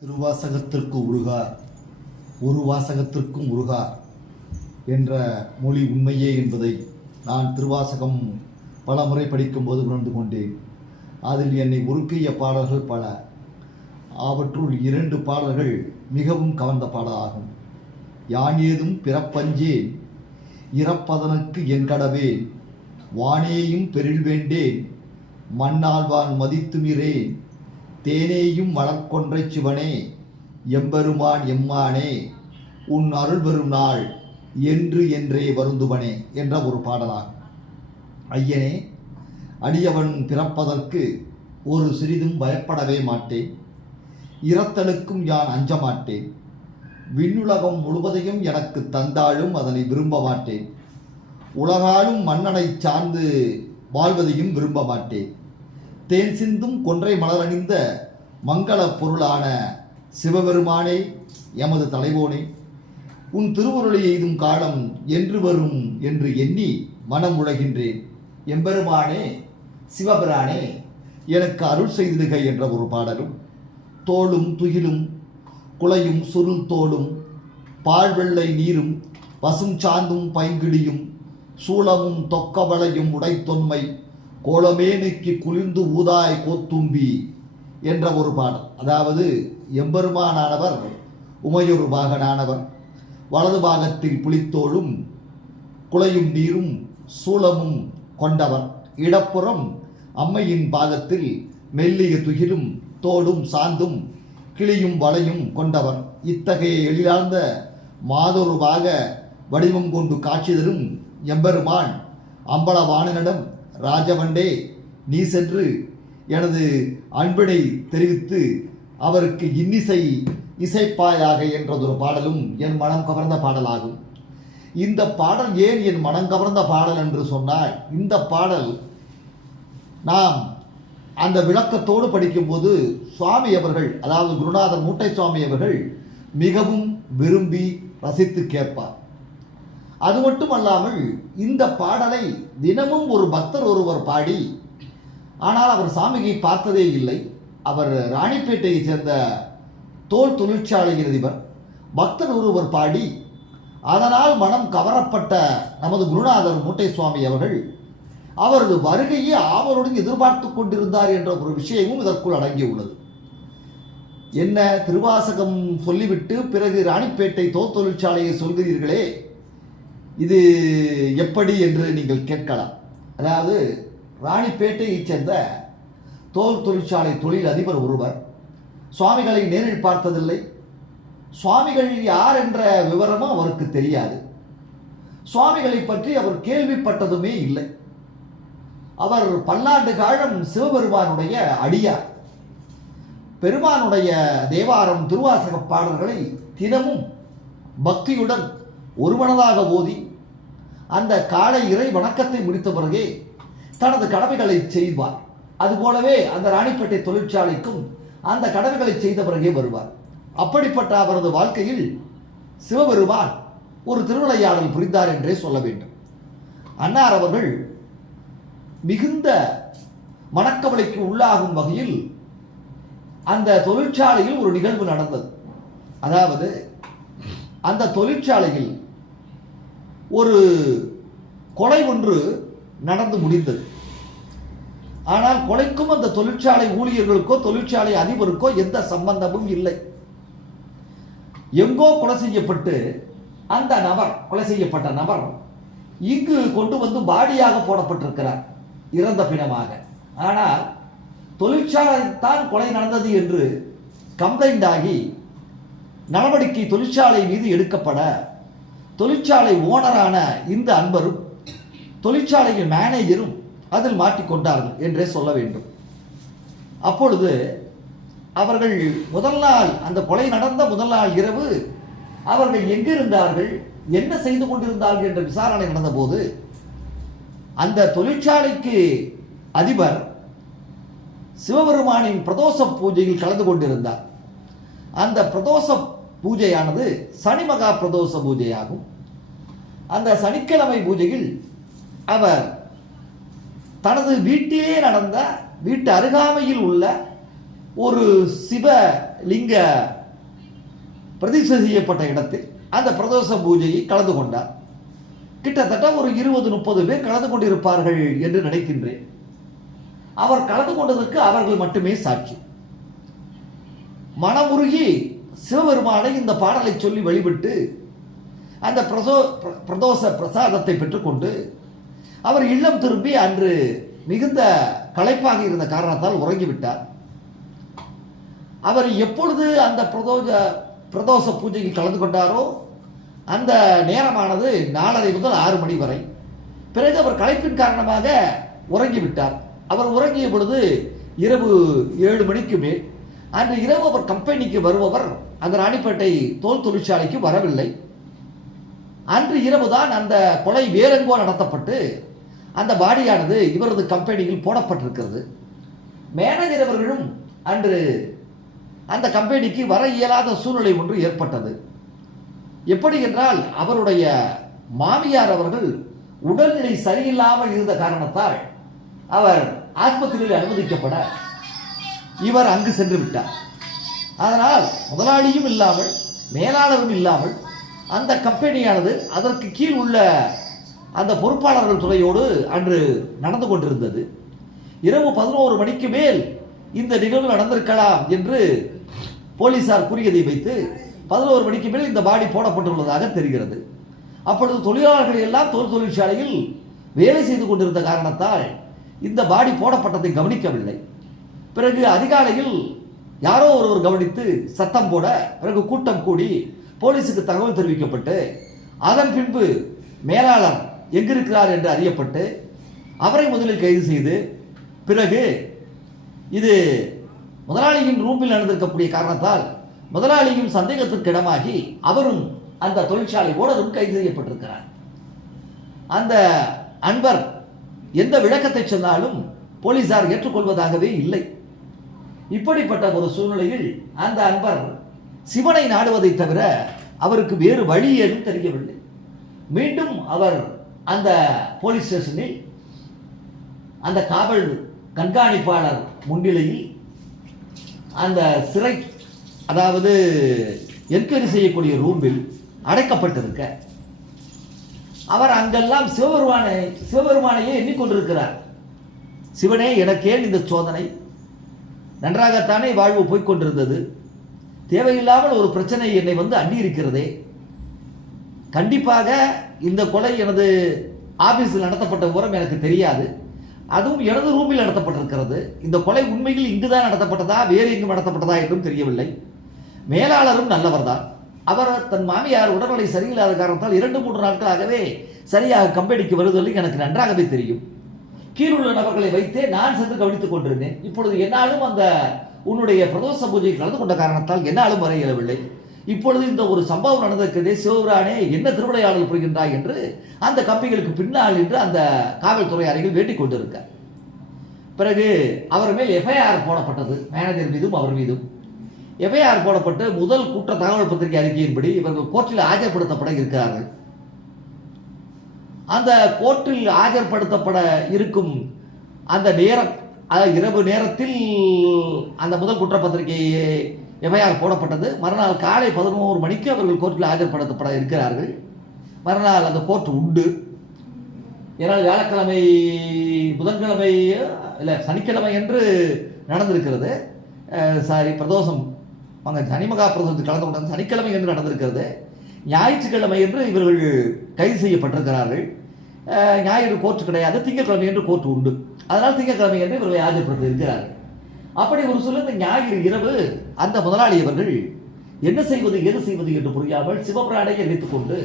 திருவாசகத்திற்கு உருகார் ஒரு வாசகத்திற்கும் உருகார் என்ற மொழி உண்மையே என்பதை நான் திருவாசகம் பல முறை படிக்கும்போது உணர்ந்து கொண்டேன். அதில் என்னை உருக்கிய பாடல்கள் பல. அவற்றுள் 2 பாடல்கள் மிகவும் கவர்ந்த பாடலாகும். யான் ஏதும் பிறப்பஞ்சேன் இறப்பதனுக்கு என் கடவேன், வானேயும் பெரில் வேண்டேன் மண்ணாழ்வான் மதித்துமிரேன், தேனேயும் மலர்கொன்றை சிவனே எம்பெருமான் எம்மானே உன் அருள் பெறும் நாள் என்று என்றே வருந்துவனே என்ற ஒரு பாடலாகும். ஐயனே, அடியவன் பிறப்பதற்கு ஒரு சிறிதும் பயப்படவே மாட்டேன், இறத்தலுக்கும் யான் அஞ்ச மாட்டேன், விண்ணுலகம் முழுவதையும் எனக்கு தந்தாலும் அதனை விரும்ப மாட்டேன், உலகாலும் மன்னனை சார்ந்து வாழ்வதையும் விரும்ப மாட்டேன், தேன் சிந்தும் கொன்றை மலரணிந்த மங்கள பொருளான சிவபெருமானே எமது தலைவோனே, உன் திருவருளை எய்தும் காலம் என்று வரும் என்று எண்ணி மனம் உழகின்றேன். எம்பெருமானே சிவபிரானே எனக்கு அருள் செய்திடுக என்ற ஒரு பாடலும், தோளும் துகிலும் குலையும் சுருள் தோடும் பாழ்வெள்ளை நீரும் பசும் சாந்தும் பைங்கிடியும் சூளமும் தொக்கவளையும் உடைத்தொன்மை கோலமே நீக்கி குளிர்ந்து ஊதாய் கோத்தும்பி என்ற ஒரு பாடல். அதாவது எம்பெருமானானவர் உமையொரு பாகனானவர், வலது பாகத்தில் புலித்தோளும் குலையும் நீரும் சூளமும் கொண்டவர், இடப்புறம் அம்மையின் பாகத்தில் மெல்லிய துகிலும் தோடும் சாந்தும் கிளியும் வளையும் கொண்டவர். இத்தகைய எழிலார்ந்த மாதொரு பாக வடிவம் கொண்டு காட்சி தரும் எம்பெருமான் அம்பலவாணனிடம், ராஜவண்டே, நீ சென்று எனது அன்பினை தெரிவித்து அவருக்கு இன்னிசை இசைப்பாயாக என்றதொரு பாடலும் என் மனம் கவர்ந்த பாடலாகும். இந்த பாடல் ஏன் என் மனம் கவர்ந்த பாடல் என்று சொன்னால், இந்த பாடல் நாம் அந்த விளக்கத்தோடு படிக்கும்போது சுவாமி அவர்கள், அதாவது குருநாதர் மூட்டை சுவாமி அவர்கள் மிகவும் விரும்பி ரசித்து கேட்பார். அது மட்டுமல்லாமல் இந்த பாடலை தினமும் ஒரு பக்தர் ஒருவர் பாடி, ஆனால் அவர் சாமியை பார்த்ததே இல்லை. அவர் ராணிப்பேட்டையை சேர்ந்த தோல் தொழிற்சாலையின் அதிபர். பக்தர் ஒருவர் பாடி அதனால் மனம் கவரப்பட்ட நமது குருநாதர் மூட்டை சுவாமி அவர்கள் அவரது வருகையை ஆவலுடன் எதிர்பார்த்து கொண்டிருந்தார் என்ற ஒரு விஷயமும் இதற்குள் அடங்கியுள்ளது. என்ன, திருவாசகம் சொல்லிவிட்டு பிறகு ராணிப்பேட்டை தோல் தொழிற்சாலையை சொல்கிறீர்களே, இது எப்படி என்று நீங்கள் கேட்கலாம். அதாவது ராணிப்பேட்டையைச் சேர்ந்த தோல் தொழிற்சாலை தொழில் அதிபர் ஒருவர் சுவாமிகளை நேரில் பார்த்ததில்லை. சுவாமிகள் யார் என்ற விவரமும் அவருக்கு தெரியாது. சுவாமிகளை பற்றி அவர் கேள்விப்பட்டதுமே இல்லை. அவர் பல்லாண்டு காலம் சிவபெருமானுடைய அடியார். பெருமானுடைய தேவாரம் திருவாசக பாடல்களை தினமும் பக்தியுடன் ஒருமனதாக ஓதி அந்த காலை இறை வணக்கத்தை முடித்த பிறகே தனது கடமைகளை செய்வார். அதுபோலவே அந்த ராணிப்பேட்டை தொழிற்சாலைக்கும் அந்த கடமைகளை செய்த பிறகே வருவார். அப்படிப்பட்ட அவரது வாழ்க்கையில் சிவபெருமான் ஒரு திருவிளையாடல் புரிந்தார் என்றே சொல்ல வேண்டும். அன்னார் அவர்கள் மிகுந்த மனக்கவலைக்கு உள்ளாகும் வகையில் அந்த தொழிற்சாலையில் ஒரு நிகழ்வு நடந்தது. அதாவது அந்த தொழிற்சாலையில் ஒரு கொலை ஒன்று நடந்து முடிந்தது. ஆனால் கொலைக்கும் அந்த தொழிற்சாலை ஊழியர்களுக்கோ தொழிற்சாலை அதிபருக்கோ எந்த சம்பந்தமும் இல்லை. எங்கோ கொலை செய்யப்பட்டு அந்த நபர், கொலை செய்யப்பட்ட நபர் இங்கு கொண்டு வந்து பாடியாக போடப்பட்டிருக்கிறார், இறந்த பிணமாக. ஆனால் தொழிற்சாலை தான் கொலை நடந்தது என்று கம்ப்ளைண்ட் ஆகி நடவடிக்கை தொழிற்சாலை மீது எடுக்கப்பட தொழிற்சாலை ஓனரான இந்த அன்பரும் தொழிற்சாலையின் மேனேஜரும் அதில் மாட்டிக்கொண்டார்கள் என்றே சொல்ல வேண்டும். அப்பொழுது அவர்கள் முதல் நாள், அந்த கொலை நடந்த முதல் நாள் இரவு அவர்கள் எங்கிருந்தார்கள், என்ன செய்து கொண்டிருந்தார்கள் என்ற விசாரணை நடந்தபோது அந்த தொழிற்சாலைக்கு அதிபர் சிவபெருமானின் பிரதோஷ பூஜையில் கலந்து கொண்டிருந்தார். அந்த பிரதோஷ பூஜையானது சனி மகா பிரதோஷ பூஜையாகும். அந்த சனிக்கிழமை பூஜையில் அவர் தனது வீட்டிலே நடந்த, வீட்டு அருகாமையில் உள்ள ஒரு சிவ லிங்க பிரதிஷ்டை செய்யப்பட்ட இடத்தில் அந்த பிரதோஷ பூஜையை கலந்து கொண்டார். கிட்டத்தட்ட ஒரு 20-30 பேர் கலந்து கொண்டிருப்பார்கள் என்று நினைக்கின்றேன். அவர் கலந்து கொண்டதற்கு அவர்கள் மட்டுமே சாட்சி. மனமுருகி சிவபெருமானை இந்த பாடலை சொல்லி வழிபட்டு அந்த பிரதோஷ பிரசாதத்தை பெற்றுக்கொண்டு அவர் இல்லம் திரும்பி அன்று மிகுந்த களைப்பாக இருந்த காரணத்தால் உறங்கிவிட்டார். அவர் எப்பொழுது அந்த பிரதோஷ பூஜையில் கலந்து கொண்டாரோ அந்த நேரமானது 4:30 முதல் 6 மணி வரை. பிறகு அவர் களைப்பின் காரணமாக உறங்கிவிட்டார். அவர் உறங்கிய பொழுது இரவு 7 மணிக்கு மேல். அன்று இரவு அவர் கம்பெனிக்கு வருபவர் அந்த ராணிப்பேட்டை தோல் தொழிற்சாலைக்கு வரவில்லை. அன்று இரவுதான் அந்த கொலை வேறெங்கோ நடத்தப்பட்டு அந்த பாடியானது இவரது கம்பெனியில் போடப்பட்டிருக்கிறது. மேனேஜர் அவர்களும் அன்று அந்த கம்பெனிக்கு வர இயலாத சூழ்நிலை ஒன்று ஏற்பட்டது. எப்படி என்றால் அவருடைய மாமியார் அவர்கள் உடல்நிலை சரியில்லாமல் இருந்த காரணத்தால் அவர் ஆஸ்பத்திரியில் அனுமதிக்கப்பட இவர் அங்கு சென்று விட்டார். அதனால் முதலாளியும் இல்லாமல் மேலாளரும் இல்லாமல் அந்த கம்பெனியானது அதற்கு கீழ் உள்ள அந்த பொறுப்பாளர்கள் துறையோடு அன்று நடந்து கொண்டிருந்தது. இரவு 11 மணிக்கு மேல் இந்த நிகழ்வு நடந்திருக்கலாம் என்று போலீசார் கூறியதை வைத்து 11 மணிக்கு மேல் இந்த பாடி போடப்பட்டுள்ளதாக தெரிகிறது. அப்பொழுது தொழிலாளர்கள் எல்லாம் தோல் தொழிற்சாலையில் வேலை செய்து கொண்டிருந்த காரணத்தால் இந்த பாடி போடப்பட்டதை கவனிக்கவில்லை. பிறகு அதிகாலையில் யாரோ ஒருவர் கவனித்து சத்தம் போட பிறகு கூட்டம் கூடி போலீஸுக்கு தகவல் தெரிவிக்கப்பட்டு அதன் பின்பு மேலாளர் எங்கிருக்கிறார் என்று அறியப்பட்டு அவரை முதலில் கைது செய்து பிறகு இது முதலாளியின் ரூமில் நடந்திருக்கக்கூடிய காரணத்தால் முதலாளியும் சந்தேகத்திற்கு இடமாகி அவரும் அந்த தொழிற்சாலை ஓனரும் கைது செய்யப்பட்டிருக்கிறார். அந்த அன்பர் எந்த விளக்கத்தை சொன்னாலும் போலீசார் ஏற்றுக்கொள்வதாகவே இல்லை. இப்படிப்பட்ட ஒரு சூழ்நிலையில் அந்த அன்பர் சிவனை நாடுவதை தவிர அவருக்கு வேறு வழி ஏதும் தெரியவில்லை. மீண்டும் அவர் அந்த போலீஸ் ஸ்டேஷனில் அந்த காவல் கண்காணிப்பாளர் முன்னிலையில் அந்த சிறை, அதாவது என்கொயரி செய்யக்கூடிய ரூமில் அடைக்கப்பட்டிருக்க அவர் அங்கெல்லாம் சிவபெருமானையே எண்ணிக்கொண்டிருக்கிறார். சிவனே, எனக்கேன் இந்த சோதனை? நன்றாகத்தானே வாழ்வு போய்கொண்டிருந்தது. தேவையில்லாமல் ஒரு பிரச்சனை என்னை அண்டி இருக்கிறதே. கண்டிப்பாக இந்த கொலை எனது ஆபீஸில் நடத்தப்பட்ட விவரம் எனக்கு தெரியாது. அதுவும் எனது ரூமில் நடத்தப்பட்டிருக்கிறது. இந்த கொலை உண்மையில் இங்குதான் நடத்தப்பட்டதா வேறு எங்கும் நடத்தப்பட்டதா என்றும் தெரியவில்லை. மேலாளரும் நல்லவர் தான். அவர் தன் மாமியார் உடல்நிலை சரியில்லாத காரணத்தால் 2-3 நாட்களாகவே சரியாக கம்பெனிக்கு வருவதில்லை எனக்கு நன்றாகவே தெரியும். கீழுள்ள நபர்களை வைத்தே நான் சென்று கவனித்துக் கொண்டிருந்தேன். இப்பொழுது என்னாலும் அந்த உன்னுடைய பிரதோஷ பூஜையில் கலந்து கொண்ட காரணத்தால் என்னாலும் வர இயலவில்லை. இப்பொழுது இந்த ஒரு சம்பவம் நடந்திருக்கிறதே, சிவபுரானே என்ன திருவிளையாடல் புரிகின்றாய் என்று அந்த கம்பிகளுக்கு பின்னால் என்று அந்த காவல்துறை அறையில் வேண்டிக் கொண்டிருக்க பிறகு அவர் மேல் எஃப்ஐஆர் போடப்பட்டது. மேனேஜர் மீதும் அவர் மீதும் எஃப்ஐஆர் போடப்பட்டு முதல் குற்ற தகவல் பத்திரிகை அறிக்கையின்படி இவர்கள் கோர்ட்டில் ஆஜர்படுத்தப்பட இருக்கிறார்கள். அந்த கோர்ட்டில் ஆஜர்படுத்தப்பட இருக்கும் அந்த நேரம், இரவு நேரத்தில் அந்த முதல் குற்றப்பத்திரிகை எஃப்ஐஆர் போடப்பட்டது. மறுநாள் காலை 11 மணிக்கு அவர்கள் கோர்ட்டில் ஆஜர்படுத்தப்பட இருக்கிறார்கள். மறுநாள் அந்த கோர்ட் உண்டு. ஏன்னால் வியாழக்கிழமை, புதன்கிழமை இல்லை சனிக்கிழமை என்று நடந்திருக்கிறது. பிரதோஷம் சனிமகா பிரதோஷத்தில் கலந்து கொண்ட சனிக்கிழமை என்று நடந்திருக்கிறது. ஞாயிற்றுக்கிழமை என்று இவர்கள் கைது செய்யப்பட்டிருக்கிறார்கள். ஞாயிறு கோர்ட்டு கிடையாது, திங்கட்கிழமை என்று கோர்ட்டு உண்டு. அதனால் திங்கட்கிழமை என்று இவர்களை ஆஜர்படுத்த இருக்கிறார்கள். அப்படி ஒரு சொல்ல இந்த ஞாயிறு இரவு அந்த முதலாளி அவர்கள் என்ன செய்வது எது செய்வது என்று புரியாமல் சிவபிரானை நினைத்துக் கொண்டு,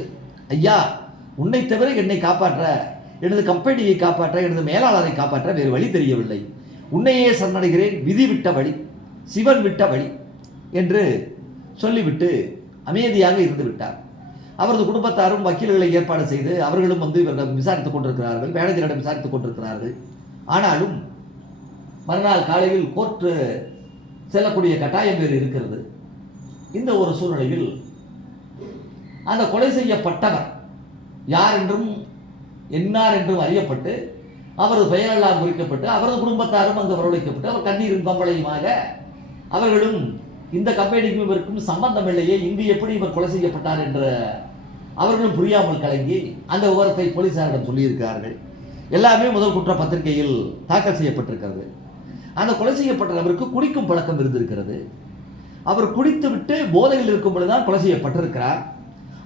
ஐயா, உன்னை தவிர என்னை காப்பாற்ற, எனது கம்பெனியை காப்பாற்ற, எனது மேலாளரை காப்பாற்ற வேறு வழி தெரியவில்லை. உன்னையே சரணடைகிறேன், விதி விட்ட வழி, சிவன் விட்ட வழி என்று சொல்லிவிட்டு அமைதியாக இருந்து விட்டார். அவரது குடும்பத்தாரும் வக்கீல்களை ஏற்பாடு செய்து அவர்களும் இவரிடம் விசாரித்துக் கொண்டிருக்கிறார்கள், மேனேஜரிடம் விசாரித்துக் கொண்டிருக்கிறார்கள். ஆனாலும் மறுநாள் காலையில் கோர்ட்டு செல்லக்கூடிய கட்டாயம் வேறு இருக்கிறது. இந்த ஒரு சூழ்நிலையில் அந்த கொலை செய்யப்பட்டவர் யார் என்றும் என்னார் என்றும் அறியப்பட்டு அவரது பெயரெல்லாம் குறிக்கப்பட்டு அவரது குடும்பத்தாரும் அங்கு வரவழைக்கப்பட்டு அவர் கண்ணீரும் கம்பளையுமாக அவர்களும் இந்த கம்பெனிக்கும் இவருக்கும் சம்பந்தம் இல்லையே, இங்கு எப்படி இவர் கொலை செய்யப்பட்டார் என்ற அவர்களும் புரியாமல் கலங்கி அந்த விவரத்தை போலீசாரிடம் சொல்லியிருக்கிறார்கள். எல்லாமே முதல் குற்ற பத்திரிகையில் தாக்கல் செய்யப்பட்டிருக்கிறது. அந்த கொலை செய்யப்பட்ட நபருக்கு குடிக்கும் பழக்கம் இருந்திருக்கிறது. அவர் குடித்து விட்டு போதையில் இருக்கும் பொழுதுதான் கொலை செய்யப்பட்டிருக்கிறார்.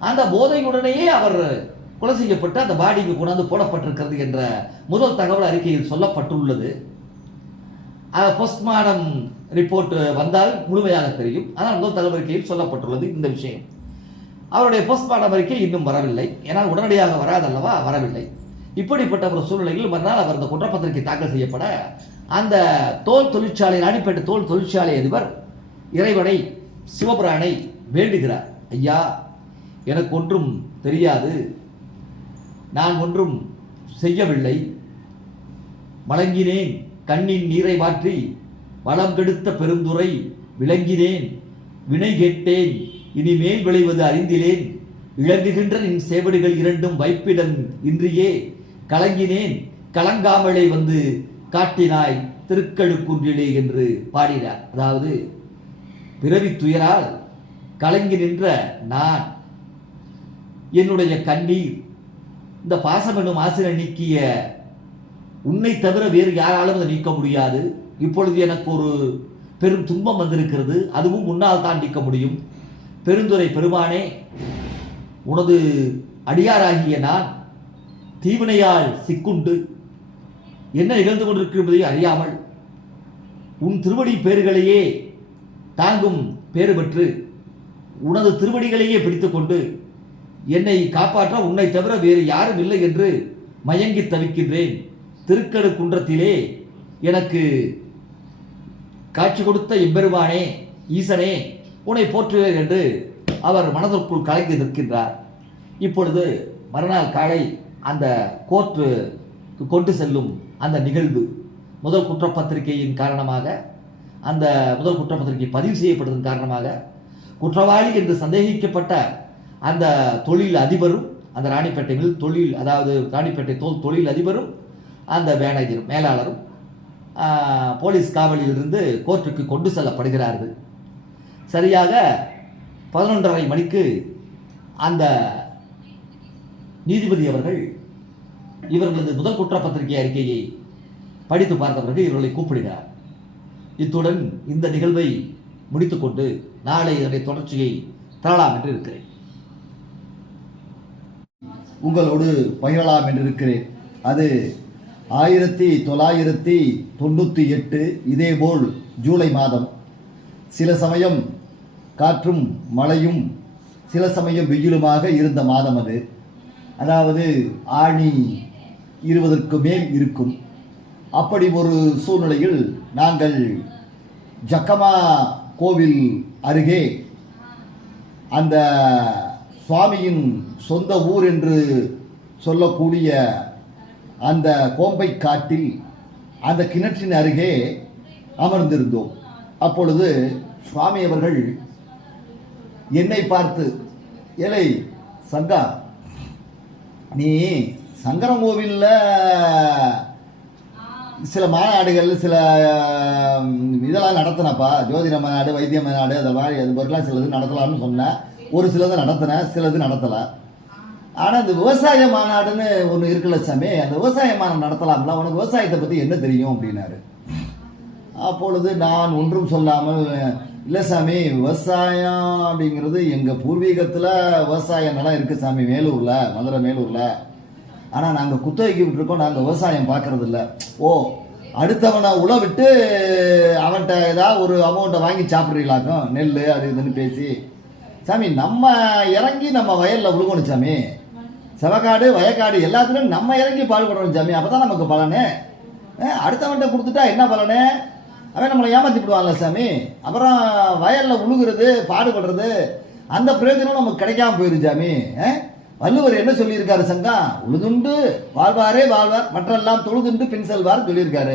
அந்த போதையுடனேயே அவர் கொலை செய்யப்பட்டு அந்த பாடிக்கு கொண்டாந்து போடப்பட்டிருக்கிறது என்ற முதல் தகவல் அறிக்கையில் சொல்லப்பட்டுள்ளது. போஸ்ட்மார்டம் ரிப்போர்ட் வந்தால் முழுமையாக தெரியும். ஆனால் முதல் தகவல் அறிக்கையில் சொல்லப்பட்டுள்ளது இந்த விஷயம். அவருடைய போஸ்ட்மார்டம் அறிக்கை இன்னும் வரவில்லை. ஏன்னால் உடனடியாக வராதல்லவா, வரவில்லை. இப்படிப்பட்ட ஒரு சூழ்நிலையில் மறுநாள் அவர் இந்த குற்றப்பத்திரிகை தாக்கல் செய்யப்பட அந்த தோல் தொழிற்சாலை, ராணிப்பேட்டை தோல் தொழிற்சாலை அதிபர் இறைவனை, சிவபிரானை வேண்டுகிறார். ஐயா, எனக்கு ஒன்றும் தெரியாது, நான் ஒன்றும் செய்யவில்லை, வழங்கினேன் கண்ணின் நீரை மாற்றி வளம் கெடுத்த பெருந்துரை விளங்கினேன், வினை கேட்டேன், இனிமேல் விளைவது அறிந்திலேன், இழங்குகின்ற நின் சேவடிகள் இரண்டும் வைப்பிடன் இன்றியே கலங்கினேன், கலங்காமலே வந்து காட்டினாய் திருக்கழுக்குன்றிலே என்று பாடினார். அதாவது பிறவி துயரால் கலங்கி நின்ற நான், என்னுடைய கண்ணீர், இந்த பாசம் என்னும் ஆசிரை நீக்கிய உன்னை தவிர வேறு யாராலும் அதை நீக்க முடியாது. இப்பொழுது எனக்கு ஒரு பெரும் துன்பம் வந்திருக்கிறது, அதுவும் உன்னால் தான் நீக்க முடியும். பெருந்துரை பெருமானே, உனது அடியாராகிய நான் தீவினையால் சிக்குண்டு என்ன நிகழ்ந்து கொண்டிருக்கின்றதை அறியாமல் உன் திருவடி பேறுகளையே தாங்கும் பேறு பெற்று உனது திருவடிகளையே பிடித்துக்கொண்டு என்னை காப்பாற்ற உன்னை தவிர வேறு யாரும் இல்லை என்று மயங்கி தவிக்கின்றேன். திருக்கழுக்குன்றத்திலே எனக்கு காட்சி கொடுத்த எம்பெருமானே, ஈசனே, உன்னை போற்றுவேன் என்று அவர் மனதிற்குள் கலங்கி நிற்கின்றார். இப்பொழுது மறுநாள் காலை அந்த கோர்ட்டு கொண்டு செல்லும் அந்த நிகழ்வு முதல் குற்றப்பத்திரிகையின் காரணமாக, அந்த முதல் குற்றப்பத்திரிகை பதிவு செய்யப்பட்டதன் காரணமாக குற்றவாளி என்று சந்தேகிக்கப்பட்ட அந்த தொழில் அதிபரும், அந்த ராணிப்பேட்டை மில் தொழில், அதாவது ராணிப்பேட்டை தோல் தொழில் அதிபரும், அந்த மேனேஜரும் மேலாளரும் போலீஸ் காவலில் இருந்து கோர்ட்டுக்கு கொண்டு செல்லப்படுகிறார்கள். சரியாக 11:30 மணிக்கு அந்த நீதிபதி அவர்கள் இவர்களது முதல் குற்றப்பத்திரிகை அறிக்கையை படித்து பார்த்த பிறகு இவர்களை கூப்பிடுகிறார். இத்துடன் இந்த நிகழ்வை முடித்துக்கொண்டு நாளை இதனுடைய தொடர்ச்சியை தரலாம் என்று இருக்கிறேன். உங்களோடு பகிரலாம் என்று இருக்கிறேன். அது 1998 இதேபோல் ஜூலை மாதம், சில சமயம் காற்றும் மழையும் சில சமயம் வெயிலுமாக இருந்த மாதம் அது. அதாவது ஆணி 20க்கு மேல் இருக்கும். அப்படி ஒரு சூழ்நிலையில் நாங்கள் ஜக்கமா கோவில் அருகே அந்த சுவாமியின் சொந்த ஊர் என்று சொல்லக்கூடிய அந்த கோம்பை காட்டில் அந்த கிணற்றின் அருகே அமர்ந்திருந்தோம். அப்பொழுது சுவாமி அவர்கள் என்னை பார்த்து, ஏலை சங்கா, நீ சங்கரங்கோவிலில் சில மாநாடுகள் சில இதெல்லாம் நடத்தினப்பா, ஜோதிட மாநாடு, வைத்திய மாநாடு, அது மாதிரி அது மாதிரிலாம் சிலது நடத்தலாம்னு சொன்னேன். ஒரு சிலது நடத்தினேன், சிலது நடத்தலை. ஆனால் இந்த விவசாய மாநாடுன்னு ஒன்று இருக்குல்ல சாமி, அந்த விவசாய மாநாடு நடத்தலாம்ல, உனக்கு விவசாயத்தை பற்றி என்ன தெரியும் அப்படின்னாரு. அப்பொழுது நான் ஒன்றும் சொல்லாமல், இல்லை சாமி, விவசாயம் அப்படிங்கிறது எங்கள் பூர்வீகத்தில் விவசாய நிலம் இருக்குது சாமி, மேலூரில், மதுரை மேலூரில். ஆனால் நாங்கள் குத்தகைக்கு விட்டுருக்கோம், நாங்கள் விவசாயம் பார்க்குறதில்ல. ஓ, அடுத்தவனை உழவிட்டு அவன்கிட்ட ஏதாவது ஒரு அமௌண்ட்டை வாங்கி சாப்பிட்றீங்களாக்கும், நெல் அது இதுன்னு பேசி. சாமி, நம்ம இறங்கி நம்ம வயலில் விழுகணும் சாமி, செவக்காடு வயக்காடு எல்லாத்துலையும் நம்ம இறங்கி பாடுபடணும் சாமி, அப்போ தான் நமக்கு பலனு. அடுத்தவன்கிட்ட கொடுத்துட்டா என்ன பலனு? அவன் நம்மளை ஏமாற்றி விடுவாங்கல்ல சாமி. அப்புறம் வயலில் உழுகிறது, பாடுபடுறது, அந்த பிரயோஜனம் நமக்கு கிடைக்காம போயிடும் சாமி. வள்ளுவர் என்ன சொல்லியிருக்காரு சங்கா? உழுதுண்டு வாழ்வாரே வாழ்வார், மற்றெல்லாம் தொழுதுண்டு பின் செல்வார் சொல்லியிருக்காரு.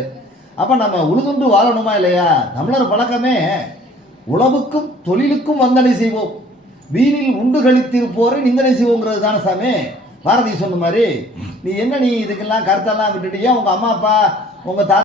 அப்போ நம்ம உழுதுண்டு வாழணுமா இல்லையா? தமிழர் பழக்கமே உழவுக்கும் தொழிலுக்கும் வந்தனை செய்வோம், வீணில் உண்டு கழித்திருப்போரை நிந்தனை செய்வோங்கிறது தானே சாமி. பாரதி சொன்ன மாதிரி, நீ என்ன, நீ இதுக்கெல்லாம் கருத்தெல்லாம் விட்டுட்டியா? உங்கள் அம்மா அப்பா, உங்கள்